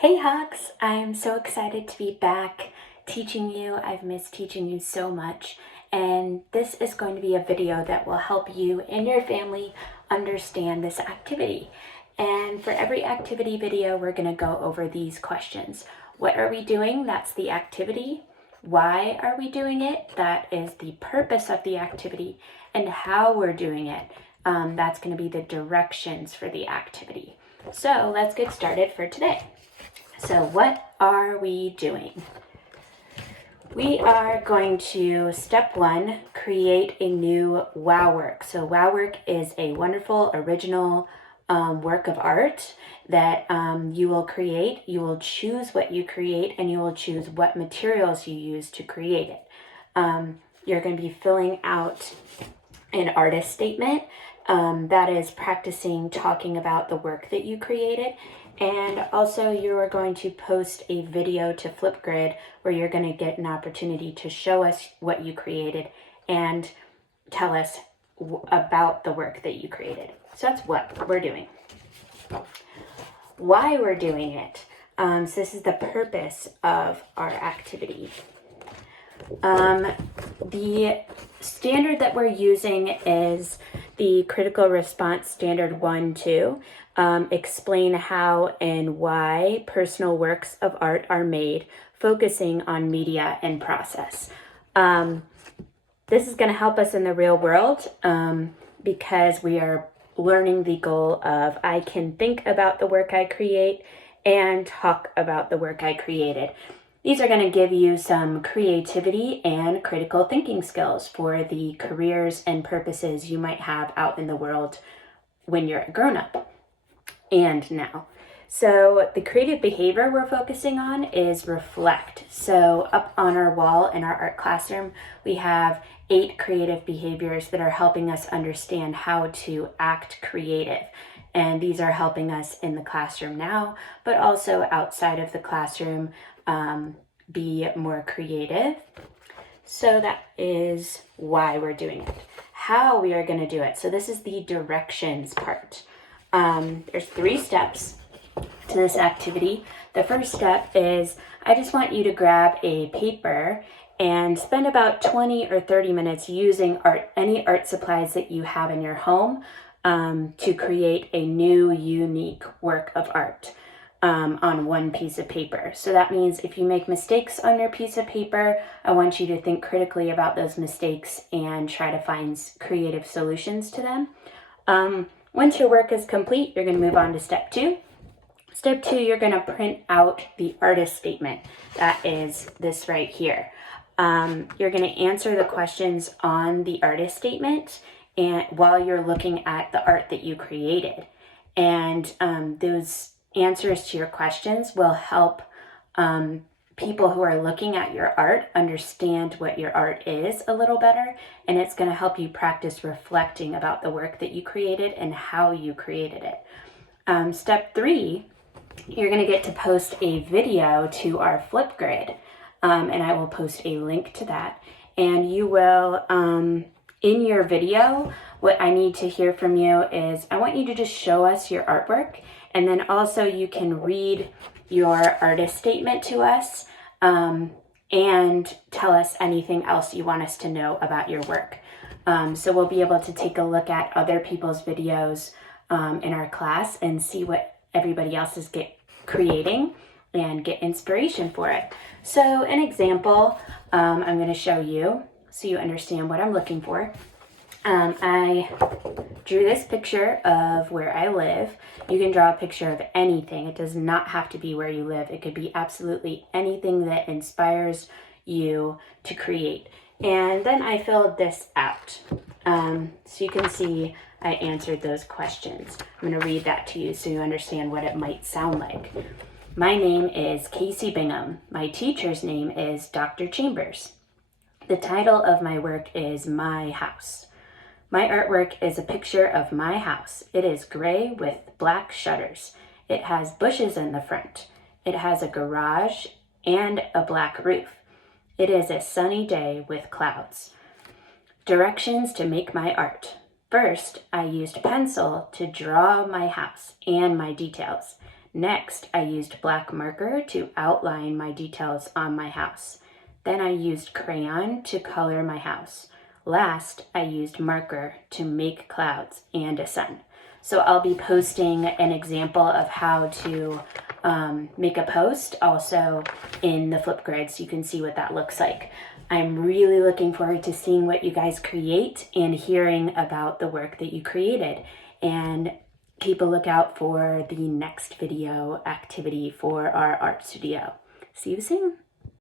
Hey Hawks, I'm so excited to be back teaching you. I've missed teaching you so much, and this is going to be a video that will help you and your family understand this activity. And for every activity video, we're going to go over these questions. What are we doing? That's the activity. Why are we doing it? That is the purpose of the activity. And how we're doing it. That's going to be the directions for the activity. So let's get started for today. So what are we doing? We are going to, step one, create a new WOW work. So WOW work is a wonderful original work of art that you will create. You will choose what you create and you will choose what materials you use to create it. You're going to be filling out an artist statement. That is practicing talking about the work that you created. And also you are going to post a video to Flipgrid where you're going to get an opportunity to show us what you created and tell us about the work that you created. So that's what we're doing. Why we're doing it. So this is the purpose of our activity. The standard that we're using is the Critical Response Standard 1-2. Explain how and why personal works of art are made, focusing on media and process. This is going to help us in the real world because we are learning the goal of I can think about the work I create and talk about the work I created. These are going to give you some creativity and critical thinking skills for the careers and purposes you might have out in the world when you're a grown-up and now. So the creative behavior we're focusing on is reflect. So up on our wall in our art classroom, we have 8 creative behaviors that are helping us understand how to act creative. And these are helping us in the classroom now, but also outside of the classroom, be more creative. So that is why we're doing it. How we are going to do it. So this is the directions part. There's 3 steps to this activity. The first step is I just want you to grab a paper and spend about 20 or 30 minutes using any art supplies that you have in your home to create a new, unique work of art on one piece of paper. So that means if you make mistakes on your piece of paper, I want you to think critically about those mistakes and try to find creative solutions to them. Once your work is complete, you're going to move on to step 2. Step 2, you're going to print out the artist statement. That is this right here. You're going to answer the questions on the artist statement and while you're looking at the art that you created. And those answers to your questions will help people who are looking at your art understand what your art is a little better, and it's going to help you practice reflecting about the work that you created and how you created it. Step 3, you're going to get to post a video to our Flipgrid, and I will post a link to that. And you will, in your video, what I need to hear from you is I want you to just show us your artwork, and then also you can read your artist statement to us and tell us anything else you want us to know about your work. So we'll be able to take a look at other people's videos in our class and see what everybody else is creating and get inspiration for it. So an example I'm going to show you so you understand what I'm looking for. I drew this picture of where I live. You can draw a picture of anything. It does not have to be where you live. It could be absolutely anything that inspires you to create. And then I filled this out. So you can see I answered those questions. I'm going to read that to you so you understand what it might sound like. My name is Casey Bingham. My teacher's name is Dr. Chambers. The title of my work is My House. My artwork is a picture of my house. It is gray with black shutters. It has bushes in the front. It has a garage and a black roof. It is a sunny day with clouds. Directions to make my art. First, I used pencil to draw my house and my details. Next, I used black marker to outline my details on my house. Then I used crayon to color my house. Last, I used marker to make clouds and a sun. So I'll be posting an example of how to make a post also in the Flipgrid so you can see what that looks like. I'm really looking forward to seeing what you guys create and hearing about the work that you created. And keep a lookout for the next video activity for our art studio. See you soon.